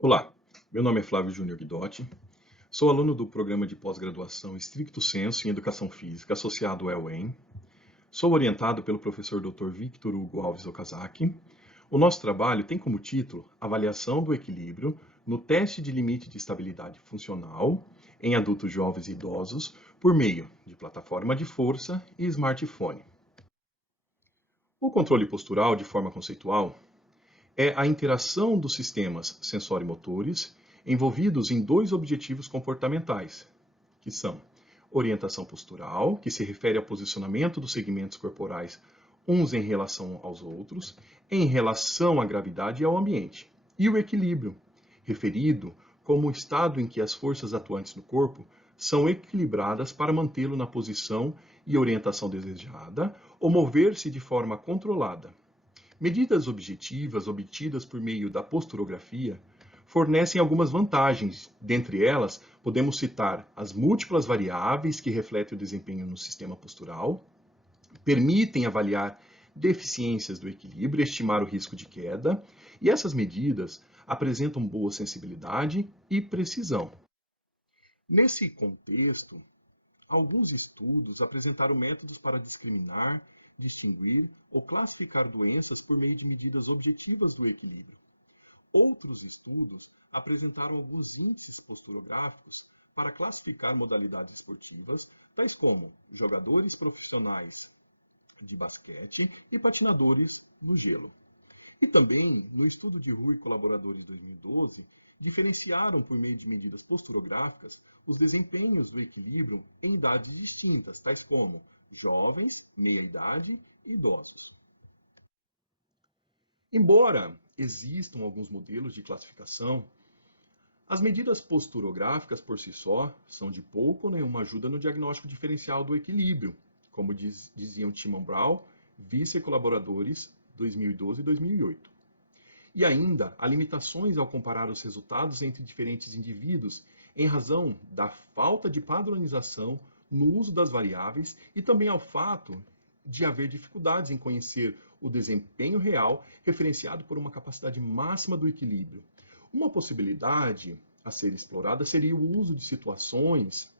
Olá, meu nome é Flávio Júnior Guidotti, sou aluno do programa de pós-graduação Stricto Sensu em Educação Física, associado ao UEM. Sou orientado pelo professor Dr. Victor Hugo Alves Okazaki. O nosso trabalho tem como título Avaliação do equilíbrio no teste de limite de estabilidade funcional em adultos jovens e idosos por meio de plataforma de força e smartphone. O controle postural, de forma conceitual, é a interação dos sistemas sensorimotores envolvidos em dois objetivos comportamentais, que são orientação postural, que se refere ao posicionamento dos segmentos corporais uns em relação aos outros, em relação à gravidade e ao ambiente, e o equilíbrio, referido como o estado em que as forças atuantes no corpo são equilibradas para mantê-lo na posição e orientação desejada ou mover-se de forma controlada. Medidas objetivas obtidas por meio da posturografia fornecem algumas vantagens. Dentre elas, podemos citar as múltiplas variáveis que refletem o desempenho no sistema postural, permitem avaliar deficiências do equilíbrio, estimar o risco de queda, e essas medidas apresentam boa sensibilidade e precisão. Nesse contexto, alguns estudos apresentaram métodos para discriminar, distinguir ou classificar doenças por meio de medidas objetivas do equilíbrio. Outros estudos apresentaram alguns índices posturográficos para classificar modalidades esportivas, tais como jogadores profissionais de basquete e patinadores no gelo. E também, no estudo de Rui e colaboradores 2012, diferenciaram por meio de medidas posturográficas os desempenhos do equilíbrio em idades distintas, tais como jovens, meia-idade e idosos. Embora existam alguns modelos de classificação, as medidas posturográficas por si só são de pouco ou nenhuma ajuda no diagnóstico diferencial do equilíbrio, como diziam Timon Brown, vice-colaboradores 2012 e 2008. E ainda há limitações ao comparar os resultados entre diferentes indivíduos em razão da falta de padronização no uso das variáveis e também ao fato de haver dificuldades em conhecer o desempenho real referenciado por uma capacidade máxima do equilíbrio. Uma possibilidade a ser explorada seria o uso de situações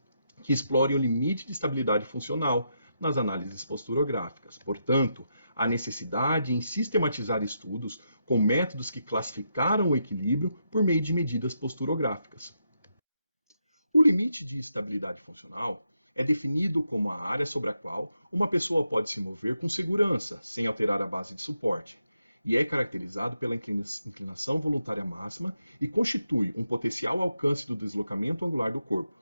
que explorem o limite de estabilidade funcional nas análises posturográficas. Portanto, há necessidade em sistematizar estudos com métodos que classificaram o equilíbrio por meio de medidas posturográficas. O limite de estabilidade funcional é definido como a área sobre a qual uma pessoa pode se mover com segurança, sem alterar a base de suporte, e é caracterizado pela inclinação voluntária máxima e constitui um potencial alcance do deslocamento angular do corpo.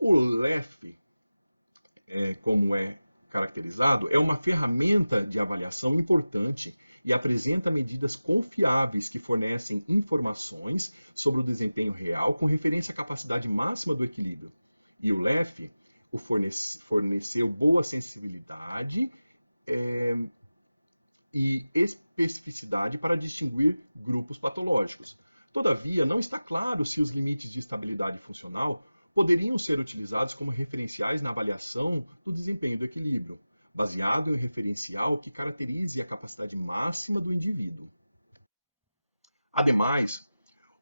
O LEF, como é caracterizado, é uma ferramenta de avaliação importante e apresenta medidas confiáveis que fornecem informações sobre o desempenho real com referência à capacidade máxima do equilíbrio. E o LEF forneceu boa sensibilidade e especificidade para distinguir grupos patológicos. Todavia, não está claro se os limites de estabilidade funcional poderiam ser utilizados como referenciais na avaliação do desempenho do equilíbrio, baseado em um referencial que caracterize a capacidade máxima do indivíduo. Ademais,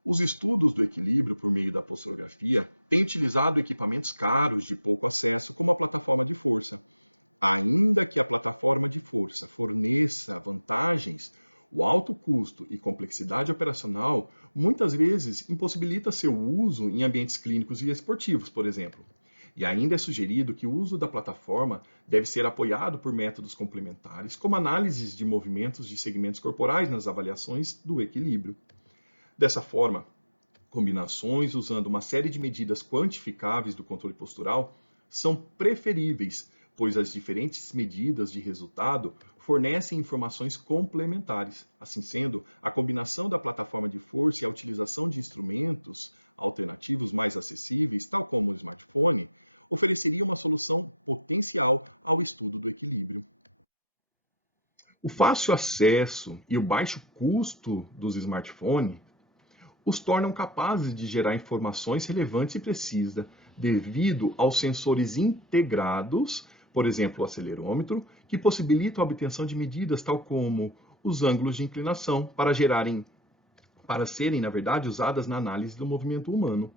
os estudos do equilíbrio por meio da posturografia têm utilizado equipamentos caros de pouco acesso, como a plataforma de força. Ainda que a plataforma de força forneça vantagens, o alto custo e complexidade operacional muitas vezes impossibilita seu uso em ambientes clínicos e esportivos, por exemplo. E ainda é sugerido que o uso da plataforma deve ser apoiado por métodos complementares, como análises de movimentos de segmentos corporais nas avaliações do equilíbrio. Dessa forma, combinações usando uma série de medidas quantificáveis do controle postural são preferíveis, pois as diferentes medidas de resultado fornecem informações complementares. Assim sendo, a combinação da plataforma de força e a utilização de instrumentos alternativos mais acessíveis, tal como o smartphone, ofereceria uma solução potencial ao estudo do equilíbrio. O fácil acesso e o baixo custo dos smartphones os tornam capazes de gerar informações relevantes e precisas devido aos sensores integrados, por exemplo, o acelerômetro, que possibilitam a obtenção de medidas tal como os ângulos de inclinação para gerarem para serem, na verdade, usadas na análise do movimento humano.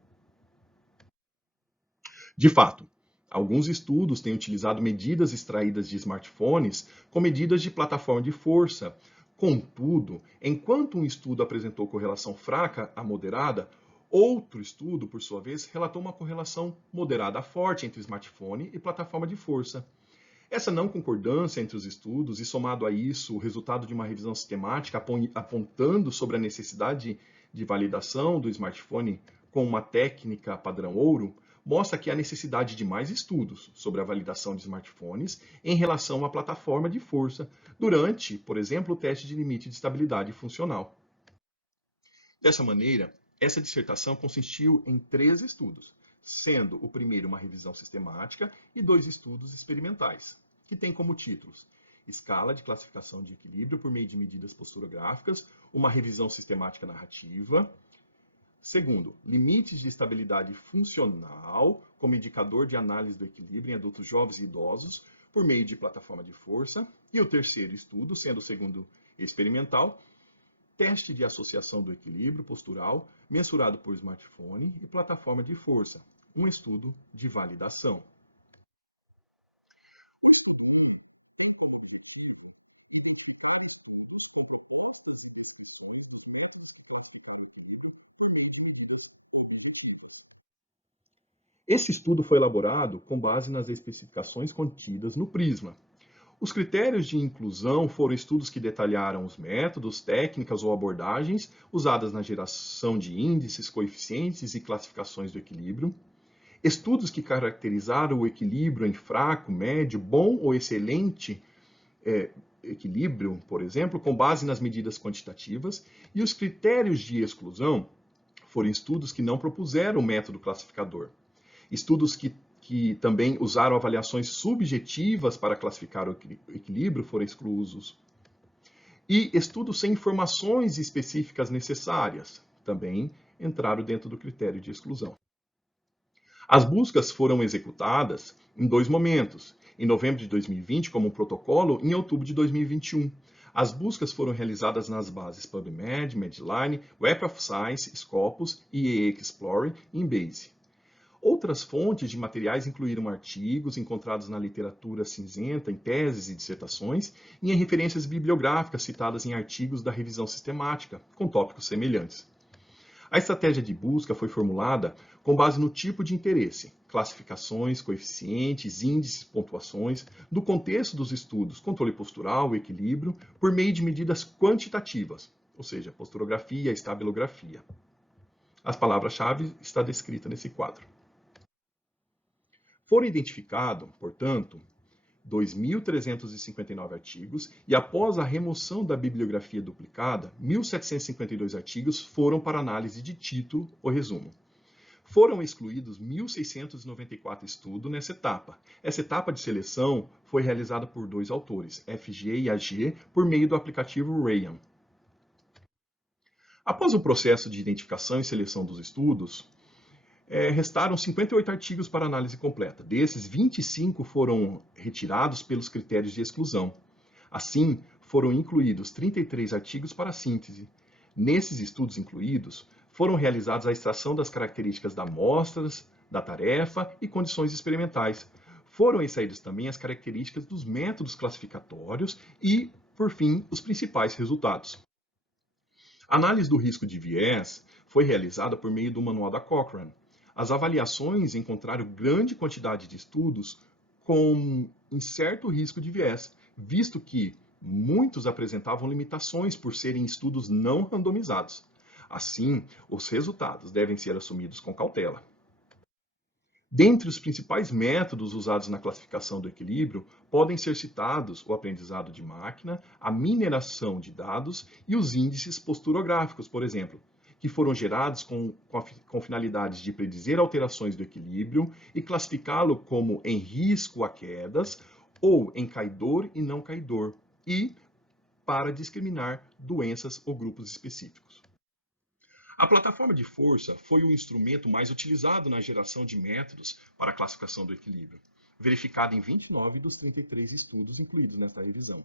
De fato, alguns estudos têm utilizado medidas extraídas de smartphones com medidas de plataforma de força. Contudo, enquanto um estudo apresentou correlação fraca a moderada, outro estudo, por sua vez, relatou uma correlação moderada a forte entre smartphone e plataforma de força. Essa não concordância entre os estudos e, somado a isso, o resultado de uma revisão sistemática apontando sobre a necessidade de validação do smartphone com uma técnica padrão ouro, mostra que há necessidade de mais estudos sobre a validação de smartphones em relação à plataforma de força durante, por exemplo, o teste de limite de estabilidade funcional. Dessa maneira, essa dissertação consistiu em 3 estudos, sendo o primeiro uma revisão sistemática e 2 estudos experimentais, que têm como títulos Escala de classificação de equilíbrio por meio de medidas posturográficas, uma revisão sistemática narrativa. Segundo, limites de estabilidade funcional como indicador de análise do equilíbrio em adultos jovens e idosos por meio de plataforma de força. E o terceiro estudo, sendo o segundo experimental, teste de associação do equilíbrio postural mensurado por smartphone e plataforma de força, um estudo de validação. O estudo 1 tem como objetivo identificar estudos com propostas e descrições dos métodos que classificaram o equilíbrio por meio de medidas objetivas. Esse estudo foi elaborado com base nas especificações contidas no Prisma. Os critérios de inclusão foram estudos que detalharam os métodos, técnicas ou abordagens usadas na geração de índices, coeficientes e classificações do equilíbrio, estudos que caracterizaram o equilíbrio em fraco, médio, bom ou excelente equilíbrio, por exemplo, com base nas medidas quantitativas, e os critérios de exclusão foram estudos que não propuseram o método classificador. Estudos que também usaram avaliações subjetivas para classificar o equilíbrio foram exclusos. E estudos sem informações específicas necessárias também entraram dentro do critério de exclusão. As buscas foram executadas em 2 momentos, em novembro de 2020 como um protocolo e em outubro de 2021. As buscas foram realizadas nas bases PubMed, Medline, Web of Science, Scopus e eExplore em Base. Outras fontes de materiais incluíram artigos encontrados na literatura cinzenta, em teses e dissertações, e em referências bibliográficas citadas em artigos da revisão sistemática, com tópicos semelhantes. A estratégia de busca foi formulada com base no tipo de interesse, classificações, coeficientes, índices, pontuações, do contexto dos estudos, controle postural, equilíbrio, por meio de medidas quantitativas, ou seja, posturografia, estabilografia. As palavras-chave estão descritas nesse quadro. Foram identificados, portanto, 2.359 artigos e, após a remoção da bibliografia duplicada, 1.752 artigos foram para análise de título ou resumo. Foram excluídos 1.694 estudos nessa etapa. Essa etapa de seleção foi realizada por 2 autores, FG e AG, por meio do aplicativo Rayyan. Após o processo de identificação e seleção dos estudos, restaram 58 artigos para análise completa. Desses, 25 foram retirados pelos critérios de exclusão. Assim, foram incluídos 33 artigos para síntese. Nesses estudos incluídos, foram realizadas a extração das características das amostras, da tarefa e condições experimentais. Foram extraídas também as características dos métodos classificatórios e, por fim, os principais resultados. A análise do risco de viés foi realizada por meio do manual da Cochrane. As avaliações encontraram grande quantidade de estudos com incerto risco de viés, visto que muitos apresentavam limitações por serem estudos não randomizados. Assim, os resultados devem ser assumidos com cautela. Dentre os principais métodos usados na classificação do equilíbrio, podem ser citados o aprendizado de máquina, a mineração de dados e os índices posturográficos, por exemplo, que foram gerados com finalidades de predizer alterações do equilíbrio e classificá-lo como em risco a quedas ou em caidor e não caidor, e para discriminar doenças ou grupos específicos. A plataforma de força foi o instrumento mais utilizado na geração de métodos para a classificação do equilíbrio, verificado em 29 dos 33 estudos incluídos nesta revisão.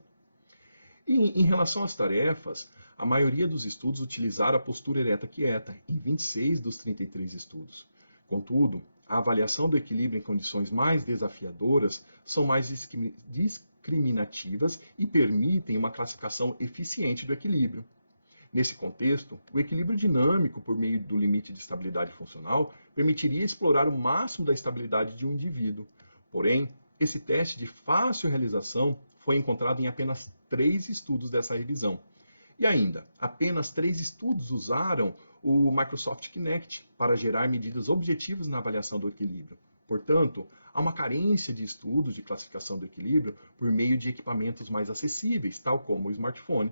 E em relação às tarefas, a maioria dos estudos utilizaram a postura ereta quieta, em 26 dos 33 estudos. Contudo, a avaliação do equilíbrio em condições mais desafiadoras são mais discriminativas e permitem uma classificação eficiente do equilíbrio. Nesse contexto, o equilíbrio dinâmico por meio do limite de estabilidade funcional permitiria explorar o máximo da estabilidade de um indivíduo. Porém, esse teste de fácil realização foi encontrado em apenas 3 estudos dessa revisão. E ainda, apenas 3 estudos usaram o Microsoft Kinect para gerar medidas objetivas na avaliação do equilíbrio. Portanto, há uma carência de estudos de classificação do equilíbrio por meio de equipamentos mais acessíveis, tal como o smartphone.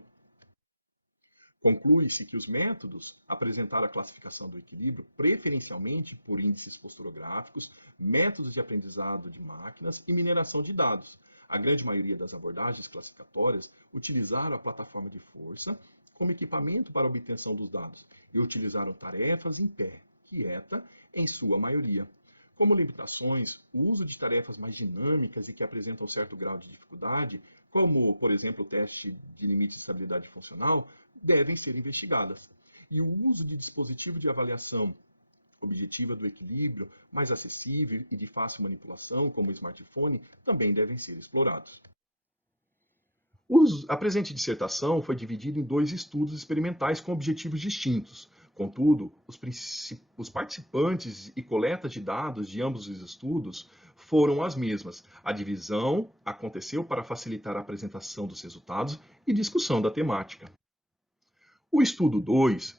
Conclui-se que os métodos apresentaram a classificação do equilíbrio preferencialmente por índices posturográficos, métodos de aprendizado de máquinas e mineração de dados. A grande maioria das abordagens classificatórias utilizaram a plataforma de força como equipamento para a obtenção dos dados e utilizaram tarefas em pé, quieta, em sua maioria. Como limitações, o uso de tarefas mais dinâmicas e que apresentam certo grau de dificuldade, como, por exemplo, o teste de limite de estabilidade funcional, devem ser investigadas. E o uso de dispositivo de avaliação objetiva do equilíbrio, mais acessível e de fácil manipulação, como o smartphone, também devem ser explorados. A presente dissertação foi dividida em 2 estudos experimentais com objetivos distintos. Contudo, os participantes e coletas de dados de ambos os estudos foram as mesmas. A divisão aconteceu para facilitar a apresentação dos resultados e discussão da temática. O estudo 2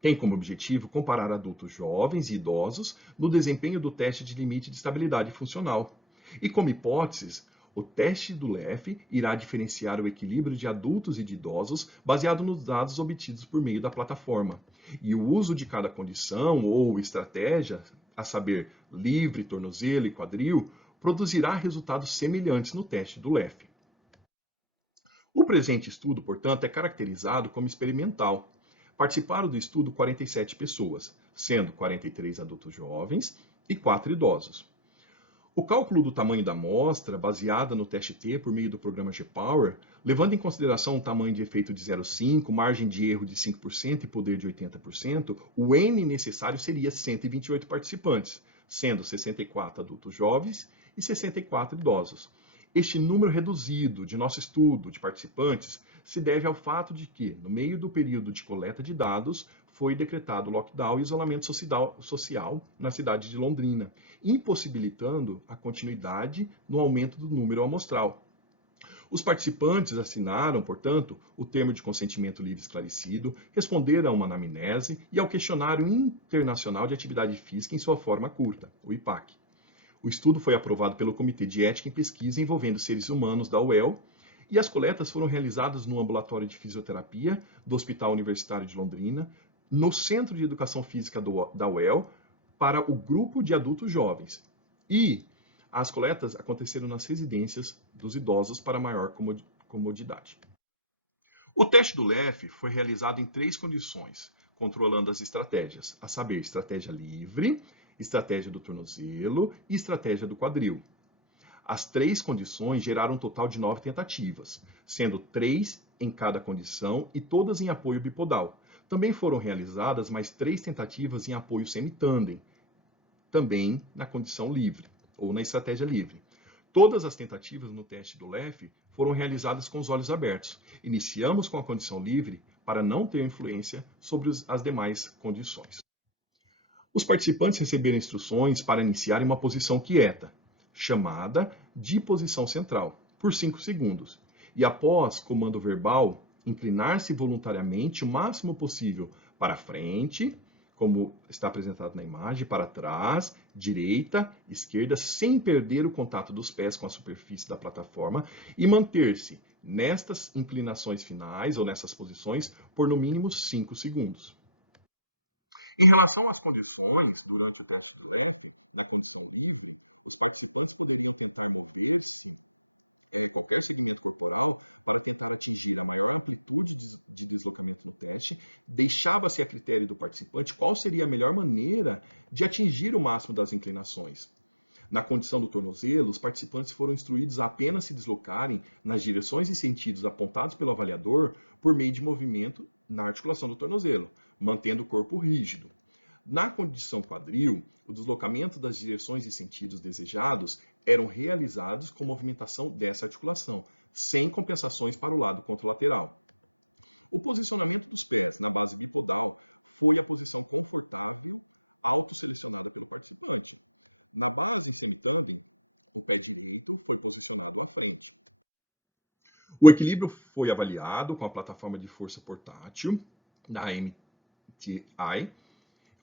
tem como objetivo comparar adultos jovens e idosos no desempenho do teste de limite de estabilidade funcional. E como hipóteses, o teste do LEF irá diferenciar o equilíbrio de adultos e de idosos baseado nos dados obtidos por meio da plataforma. E o uso de cada condição ou estratégia, a saber, livre, tornozelo e quadril, produzirá resultados semelhantes no teste do LEF. O presente estudo, portanto, é caracterizado como experimental. Participaram do estudo 47 pessoas, sendo 43 adultos jovens e 4 idosos. O cálculo do tamanho da amostra, baseada no teste T por meio do programa G-Power, levando em consideração um tamanho de efeito de 0,5, margem de erro de 5% e poder de 80%, o N necessário seria 128 participantes, sendo 64 adultos jovens e 64 idosos. Este número reduzido de nosso estudo de participantes se deve ao fato de que, no meio do período de coleta de dados, foi decretado lockdown e isolamento social na cidade de Londrina, impossibilitando a continuidade no aumento do número amostral. Os participantes assinaram, portanto, o termo de consentimento livre esclarecido, responderam a uma anamnese e ao questionário internacional de atividade física em sua forma curta, o IPAC. O estudo foi aprovado pelo Comitê de Ética em Pesquisa envolvendo seres humanos da UEL e as coletas foram realizadas no ambulatório de fisioterapia do Hospital Universitário de Londrina, no Centro de Educação Física da UEL, para o grupo de adultos jovens. E as coletas aconteceram nas residências dos idosos para maior comodidade. O teste do LEF foi realizado em 3 condições, controlando as estratégias, a saber, estratégia livre, estratégia do tornozelo e estratégia do quadril. As 3 condições geraram um total de 9 tentativas, sendo 3 em cada condição e todas em apoio bipodal. Também foram realizadas mais 3 tentativas em apoio semitandem, também na condição livre, ou na estratégia livre. Todas as tentativas no teste do LEF foram realizadas com os olhos abertos. Iniciamos com a condição livre para não ter influência sobre as demais condições. Os participantes receberam instruções para iniciar em uma posição quieta, chamada de posição central, por 5 segundos. E após comando verbal, inclinar-se voluntariamente o máximo possível para frente, como está apresentado na imagem, para trás, direita, esquerda, sem perder o contato dos pés com a superfície da plataforma e manter-se nestas inclinações finais ou nessas posições por no mínimo 5 segundos. Em relação às condições, durante o teste do LEF, na condição livre, os participantes poderiam tentar mover-se qualquer segmento corporal para tentar atingir a maior amplitude de deslocamento no teste, deixava-se a critério do participante qual seria a melhor maneira de atingir o máximo das inclinações. Na condição do tornozelo, os participantes foram instruídos a apenas se deslocarem nas direções e sentidos apontados pelo avaliador por meio de movimento na articulação do tornozelo, mantendo o corpo rígido. Na condição quadril, o deslocamento das direções e sentidos desejados eram realizados com movimentação dessa articulação, sem compensações para o lado contralateral. O posicionamento dos pés na base bipodal foi a posição confortável autoselecionada pelo participante. Na base em semitandem, o pé direito foi posicionado à frente. O equilíbrio foi avaliado com a plataforma de força portátil da MTI.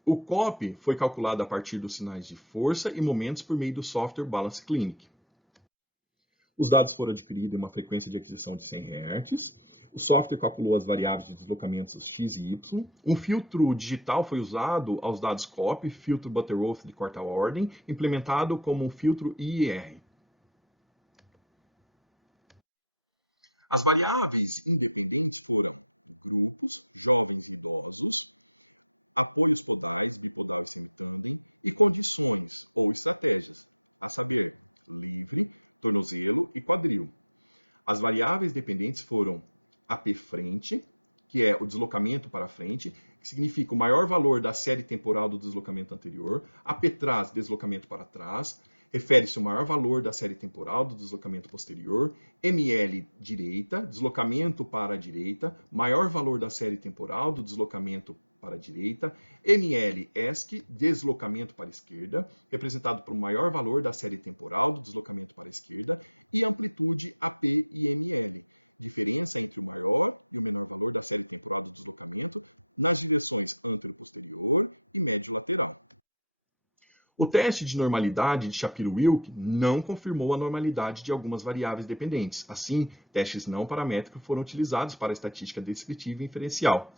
O COP foi calculado a partir dos sinais de força e momentos por meio do software Balance Clinic. Os dados foram adquiridos em uma frequência de aquisição de 100 Hz. O software calculou as variáveis de deslocamentos x e y. Um filtro digital foi usado aos dados COP, filtro Butterworth de quarta ordem, implementado como um filtro IIR. As variáveis independentes foram grupos, jovens e idosos, apoios podais, bipodal e semitandem, e condições ou estratégias, a saber, livre, tornozelo e quadril. As variáveis dependentes foram AP frente, que é o deslocamento para frente, que significa o maior valor da série temporal do deslocamento anterior, AP trás, deslocamento para trás, refere-se ao maior valor da série temporal do deslocamento posterior, ML direita, deslocamento para a direita, maior valor da série temporal do deslocamento para a direita, ML ESC, deslocamento para a esquerda, representado por maior valor da série temporal do deslocamento para a esquerda, e amplitude AP e ML, diferença entre o maior e o menor valor da série temporal do deslocamento nas direções antero-posterior e médio-lateral. O teste de normalidade de Shapiro-Wilk não confirmou a normalidade de algumas variáveis dependentes. Assim, testes não paramétricos foram utilizados para a estatística descritiva e inferencial.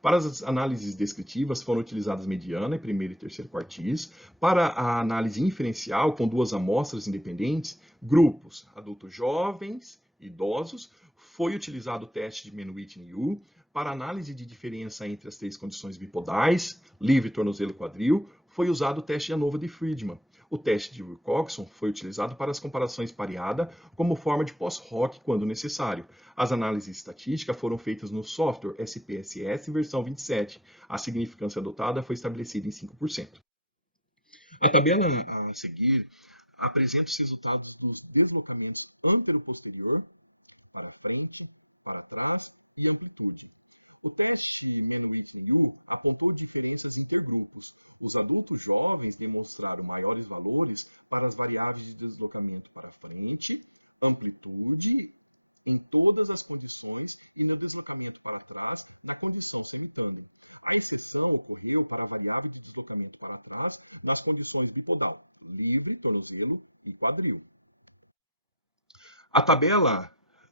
Para as análises descritivas, foram utilizadas mediana e primeiro e terceiro quartis. Para a análise inferencial, com duas amostras independentes, grupos adultos jovens e idosos, foi utilizado o teste de Mann-Whitney-U. Para análise de diferença entre as três condições bipodais, livre, tornozelo e quadril, foi usado o teste de ANOVA de Friedman. O teste de Wilcoxon foi utilizado para as comparações pareada como forma de pós-hoc quando necessário. As análises estatísticas foram feitas no software SPSS versão 27. A significância adotada foi estabelecida em 5%. A tabela a seguir apresenta os resultados dos deslocamentos antero-posterior, para frente, para trás e amplitude. O teste Mann-Whitney-U apontou diferenças intergrupos. Os adultos jovens demonstraram maiores valores para as variáveis de deslocamento para frente, amplitude em todas as condições e no deslocamento para trás na condição semitandem. A exceção ocorreu para a variável de deslocamento para trás nas condições bipodal, livre, tornozelo e quadril. A tabela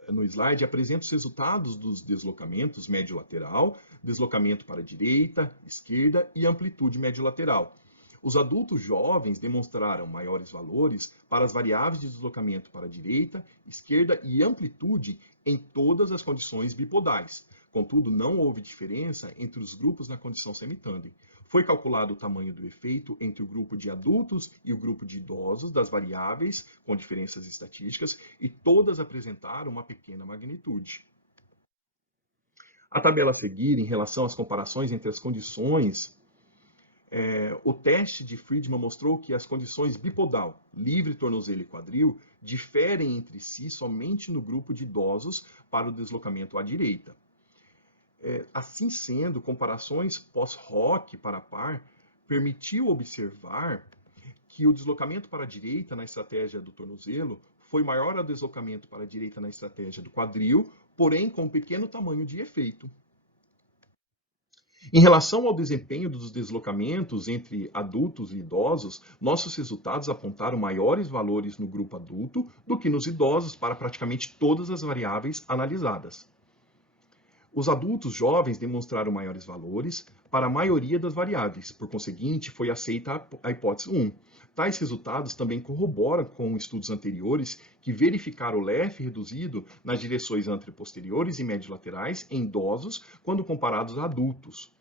no slide apresenta os resultados dos deslocamentos médio-lateral, deslocamento para a direita, esquerda e amplitude médio-lateral. Os adultos jovens demonstraram maiores valores para as variáveis de deslocamento para a direita, esquerda e amplitude em todas as condições bipodais. Contudo, não houve diferença entre os grupos na condição semitandem. Foi calculado o tamanho do efeito entre o grupo de adultos e o grupo de idosos das variáveis com diferenças estatísticas e todas apresentaram uma pequena magnitude. A tabela a seguir, em relação às comparações entre as condições, o teste de Friedman mostrou que as condições bipodal, livre, tornozelo e quadril, diferem entre si somente no grupo de idosos para o deslocamento à direita. Assim sendo, comparações pós-hoc para par permitiu observar que o deslocamento para a direita na estratégia do tornozelo foi maior ao deslocamento para a direita na estratégia do quadril, porém com um pequeno tamanho de efeito. Em relação ao desempenho dos deslocamentos entre adultos e idosos, nossos resultados apontaram maiores valores no grupo adulto do que nos idosos para praticamente todas as variáveis analisadas. Os adultos jovens demonstraram maiores valores para a maioria das variáveis, por conseguinte, foi aceita a hipótese 1. Tais resultados também corroboram com estudos anteriores que verificaram o LEF reduzido nas direções anteroposteriores e médio-laterais em idosos quando comparados a adultos.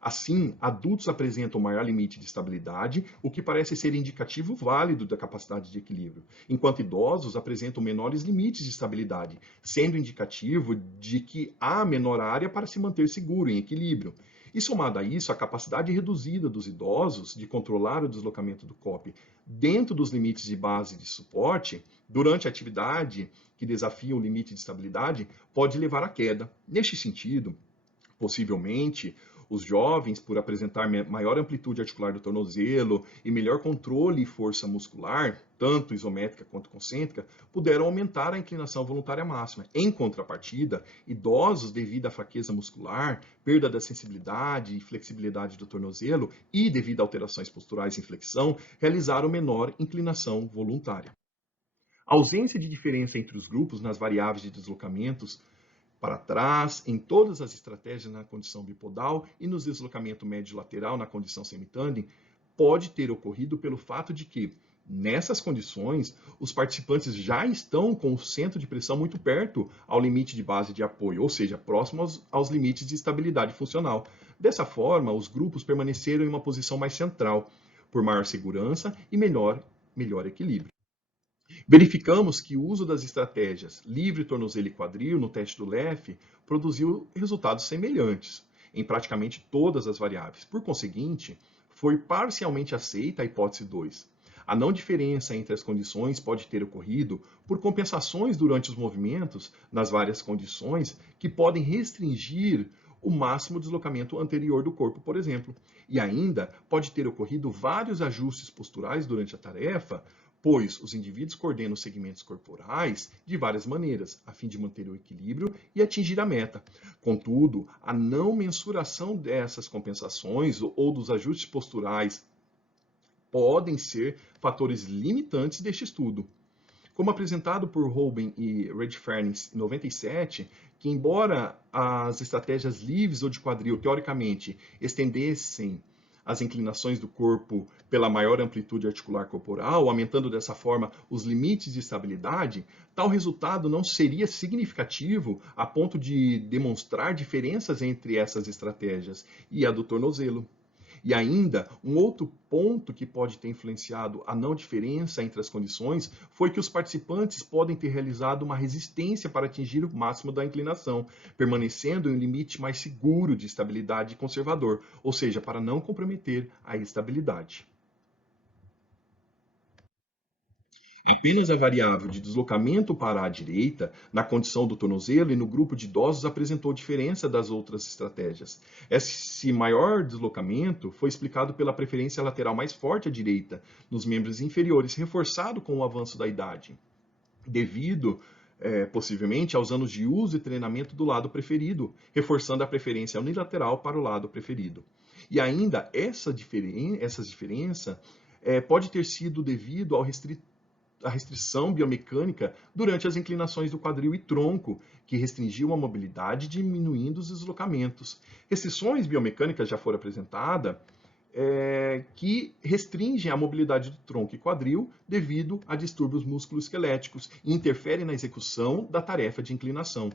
Assim, adultos apresentam maior limite de estabilidade, o que parece ser indicativo válido da capacidade de equilíbrio, enquanto idosos apresentam menores limites de estabilidade, sendo indicativo de que há menor área para se manter seguro, em equilíbrio. E somado a isso, a capacidade reduzida dos idosos de controlar o deslocamento do COP dentro dos limites de base de suporte, durante a atividade que desafia o limite de estabilidade, pode levar à queda. Neste sentido, possivelmente, os jovens, por apresentar maior amplitude articular do tornozelo e melhor controle e força muscular, tanto isométrica quanto concêntrica, puderam aumentar a inclinação voluntária máxima. Em contrapartida, idosos, devido à fraqueza muscular, perda da sensibilidade e flexibilidade do tornozelo e devido a alterações posturais em flexão, realizaram menor inclinação voluntária. A ausência de diferença entre os grupos nas variáveis de deslocamentos para trás, em todas as estratégias na condição bipodal e no deslocamento médio-lateral na condição semitandem, pode ter ocorrido pelo fato de que, nessas condições, os participantes já estão com o centro de pressão muito perto ao limite de base de apoio, ou seja, próximos aos limites de estabilidade funcional. Dessa forma, os grupos permaneceram em uma posição mais central, por maior segurança e melhor equilíbrio. Verificamos que o uso das estratégias livre, tornozelo e quadril no teste do LEF produziu resultados semelhantes em praticamente todas as variáveis. Por conseguinte, foi parcialmente aceita a hipótese 2. A não diferença entre as condições pode ter ocorrido por compensações durante os movimentos nas várias condições que podem restringir o máximo deslocamento anterior do corpo, por exemplo. E ainda pode ter ocorrido vários ajustes posturais durante a tarefa, pois os indivíduos coordenam os segmentos corporais de várias maneiras, a fim de manter o equilíbrio e atingir a meta. Contudo, a não mensuração dessas compensações ou dos ajustes posturais podem ser fatores limitantes deste estudo. Como apresentado por Hoban e Redfern em 97, que embora as estratégias livres ou de quadril, teoricamente, estendessem as inclinações do corpo pela maior amplitude articular corporal, aumentando dessa forma os limites de estabilidade, tal resultado não seria significativo a ponto de demonstrar diferenças entre essas estratégias e a do tornozelo. E ainda, um outro ponto que pode ter influenciado a não diferença entre as condições foi que os participantes podem ter realizado uma resistência para atingir o máximo da inclinação, permanecendo em um limite mais seguro de estabilidade e conservador, ou seja, para não comprometer a estabilidade. Apenas a variável de deslocamento para a direita, na condição do tornozelo e no grupo de idosos, apresentou diferença das outras estratégias. Esse maior deslocamento foi explicado pela preferência lateral mais forte à direita, nos membros inferiores, reforçado com o avanço da idade, devido, possivelmente, aos anos de uso e treinamento do lado preferido, reforçando a preferência unilateral para o lado preferido. E ainda, essa diferença pode ter sido devido ao a restrição biomecânica durante as inclinações do quadril e tronco, que restringiu a mobilidade, diminuindo os deslocamentos. Restrições biomecânicas já foram apresentadas que restringem a mobilidade do tronco e quadril devido a distúrbios musculoesqueléticos e interferem na execução da tarefa de inclinação.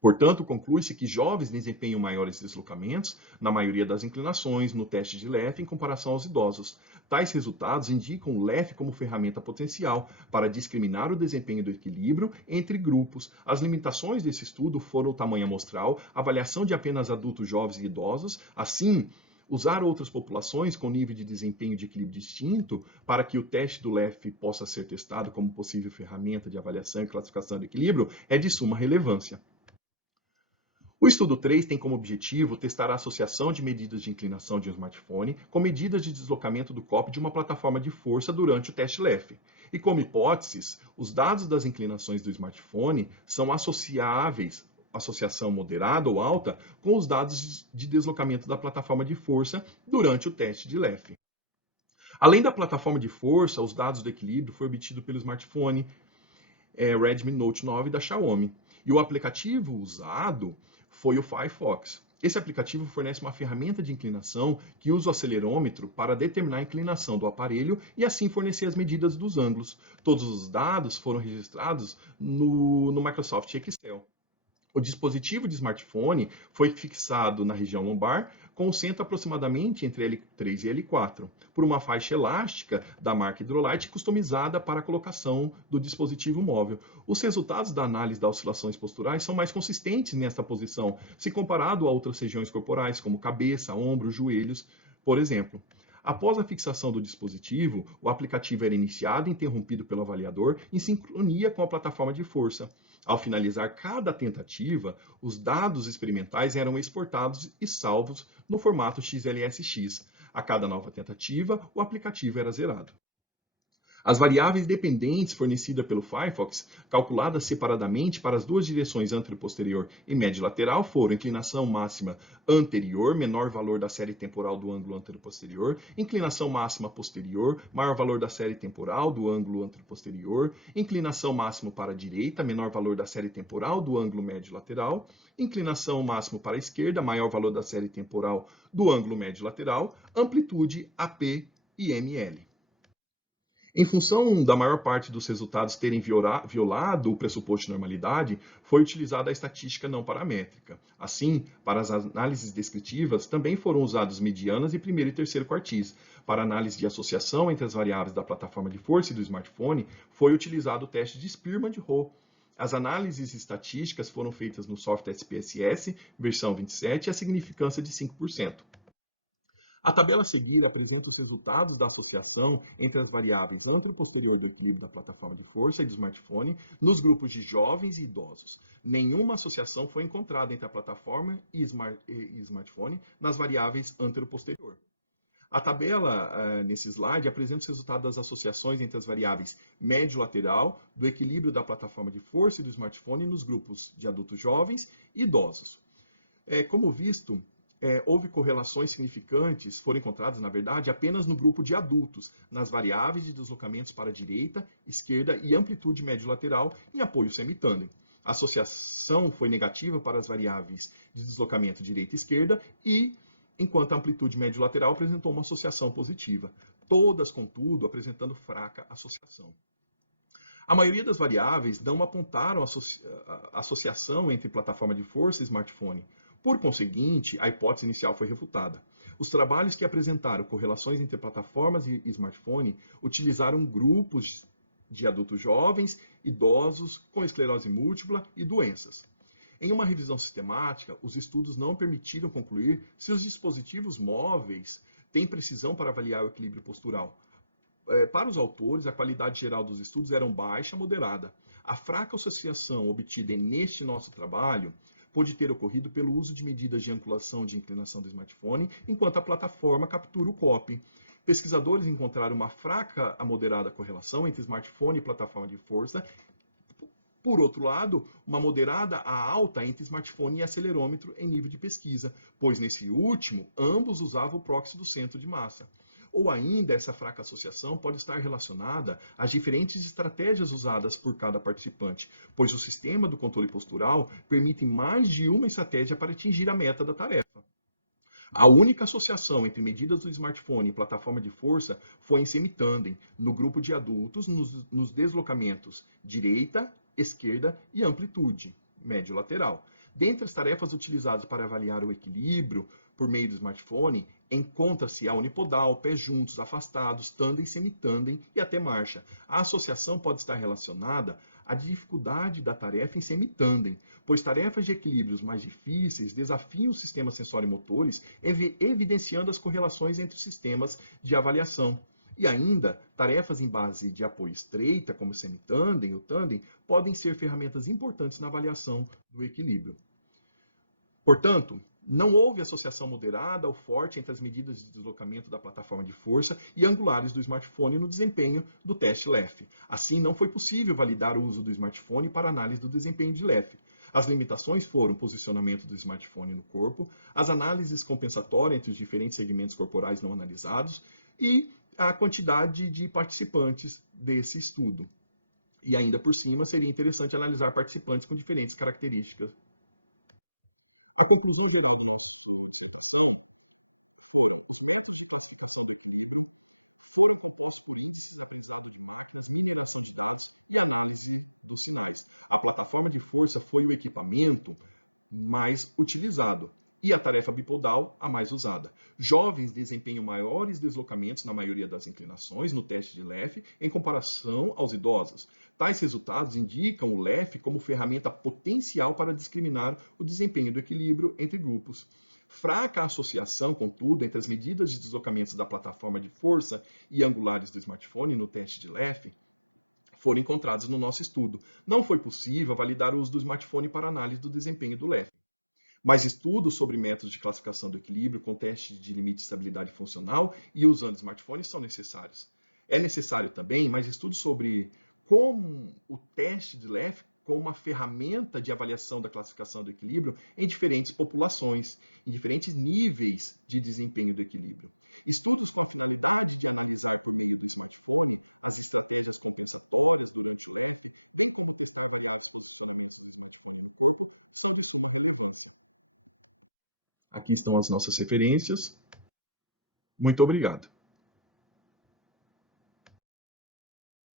Portanto, conclui-se que jovens desempenham maiores deslocamentos na maioria das inclinações no teste de LEF em comparação aos idosos. Tais resultados indicam o LEF como ferramenta potencial para discriminar o desempenho do equilíbrio entre grupos. As limitações desse estudo foram o tamanho amostral, avaliação de apenas adultos jovens e idosos, assim, usar outras populações com nível de desempenho de equilíbrio distinto para que o teste do LEF possa ser testado como possível ferramenta de avaliação e classificação de equilíbrio é de suma relevância. O estudo 3 tem como objetivo testar a associação de medidas de inclinação de um smartphone com medidas de deslocamento do COP de uma plataforma de força durante o teste LEF. E como hipóteses, os dados das inclinações do smartphone são associáveis, associação moderada ou alta, com os dados de deslocamento da plataforma de força durante o teste de LEF. Além da plataforma de força, os dados do equilíbrio foram obtidos pelo smartphone Redmi Note 9 da Xiaomi. E o aplicativo usado foi o Firefox. Esse aplicativo fornece uma ferramenta de inclinação que usa o acelerômetro para determinar a inclinação do aparelho e assim fornecer as medidas dos ângulos. Todos os dados foram registrados no Microsoft Excel. O dispositivo de smartphone foi fixado na região lombar, com o centro aproximadamente entre L3 e L4, por uma faixa elástica da marca Hydrolite customizada para a colocação do dispositivo móvel. Os resultados da análise das oscilações posturais são mais consistentes nesta posição, se comparado a outras regiões corporais, como cabeça, ombros, joelhos, por exemplo. Após a fixação do dispositivo, o aplicativo era iniciado e interrompido pelo avaliador em sincronia com a plataforma de força. Ao finalizar cada tentativa, os dados experimentais eram exportados e salvos no formato XLSX. A cada nova tentativa, o aplicativo era zerado. As variáveis dependentes fornecidas pelo Firefox, calculadas separadamente para as duas direções anterior-posterior e médio-lateral, foram inclinação máxima anterior, menor valor da série temporal do ângulo anterior-posterior, inclinação máxima posterior, maior valor da série temporal do ângulo anterior-posterior, inclinação máxima para a direita, menor valor da série temporal do ângulo médio-lateral, inclinação máxima para a esquerda, maior valor da série temporal do ângulo médio-lateral, amplitude AP e ML. Em função da maior parte dos resultados terem violado o pressuposto de normalidade, foi utilizada a estatística não paramétrica. Assim, para as análises descritivas, também foram usados medianas e primeiro e terceiro quartis. Para análise de associação entre as variáveis da plataforma de força e do smartphone, foi utilizado o teste de Spearman-Rho. As análises estatísticas foram feitas no software SPSS, versão 27, e a significância de 5%. A tabela a seguir apresenta os resultados da associação entre as variáveis anterior-posterior do equilíbrio da plataforma de força e do smartphone nos grupos de jovens e idosos. Nenhuma associação foi encontrada entre a plataforma e smartphone nas variáveis anterior-posterior. A tabela, nesse slide, apresenta os resultados das associações entre as variáveis médio-lateral, do equilíbrio da plataforma de força e do smartphone nos grupos de adultos jovens e idosos. Como visto, houve correlações significantes, foram encontradas, na verdade, apenas no grupo de adultos, nas variáveis de deslocamentos para a direita, esquerda e amplitude médio-lateral em apoio semitândem. A associação foi negativa para as variáveis de deslocamento direita e esquerda enquanto a amplitude médio-lateral apresentou uma associação positiva. Todas, contudo, apresentando fraca associação. A maioria das variáveis não apontaram a associação entre plataforma de força e smartphone. Por conseguinte, a hipótese inicial foi refutada. Os trabalhos que apresentaram correlações entre plataformas e smartphone utilizaram grupos de adultos jovens, idosos, com esclerose múltipla e doenças. Em uma revisão sistemática, os estudos não permitiram concluir se os dispositivos móveis têm precisão para avaliar o equilíbrio postural. Para os autores, a qualidade geral dos estudos era baixa a moderada. A fraca associação obtida neste nosso trabalho pode ter ocorrido pelo uso de medidas de angulação de inclinação do smartphone, enquanto a plataforma captura o copy. Pesquisadores encontraram uma fraca a moderada correlação entre smartphone e plataforma de força. Por outro lado, uma moderada a alta entre smartphone e acelerômetro em nível de pesquisa, pois nesse último, ambos usavam o proxy do centro de massa. Ou ainda, essa fraca associação pode estar relacionada às diferentes estratégias usadas por cada participante, pois o sistema do controle postural permite mais de uma estratégia para atingir a meta da tarefa. A única associação entre medidas do smartphone e plataforma de força foi em semitândem, no grupo de adultos, nos deslocamentos direita, esquerda e amplitude médio-lateral. Dentre as tarefas utilizadas para avaliar o equilíbrio por meio do smartphone, encontra-se a unipodal, pés juntos, afastados, tandem, semitandem e até marcha. A associação pode estar relacionada à dificuldade da tarefa em semitandem, pois tarefas de equilíbrios mais difíceis desafiam os sistemas sensório-motores, evidenciando as correlações entre os sistemas de avaliação. E ainda, tarefas em base de apoio estreita, como o semitandem e o tandem, podem ser ferramentas importantes na avaliação do equilíbrio. Portanto, não houve associação moderada ou forte entre as medidas de deslocamento da plataforma de força e angulares do smartphone no desempenho do teste LEF. Assim, não foi possível validar o uso do smartphone para análise do desempenho de LEF. As limitações foram o posicionamento do smartphone no corpo, as análises compensatórias entre os diferentes segmentos corporais não analisados e a quantidade de participantes desse estudo. E ainda por cima, seria interessante analisar participantes com diferentes características. A conclusão geral da nossa dissertação foram os métodos de classificação do equilíbrio foram compostos por índices, aprendizado de máquinas, mineração de dados e análise dos sinais. A plataforma de força foi o equipamento mais utilizado e a tarefa bipodal a mais usada. Jovens desempenham maiores deslocamentos na maioria das inclinações no teste de LEF em comparação aos idosos. Tais resultados indicam o LEF como ferramenta potencial para discriminar o desempenho do equilíbrio entre grupos. Fraca associação, contudo, entre as medidas de deslocamentos da plataforma de força e angulares do smartphone no teste de LEF foram encontradas no nosso estudo. Não foi possível validar o uso do smartphone para análise do desempenho do LEF. Mas estudos sobre métodos de classificação do equilíbrio com teste de limite de estabilidade funcional e usando smartphones são necessários. É necessário também mais estudos sobre como o teste de LEF como uma ferramenta de avaliação da classificação do equilíbrio em diferentes populações, em diferentes níveis de desempenho do equilíbrio. Estudos com a finalidade de analisar por meio do smartphone as estratégias compensatórias durante o LEF, bem como testar variáveis posicionamentos do smartphone no corpo, são de suma relevância. Aqui estão as nossas referências. Muito obrigado.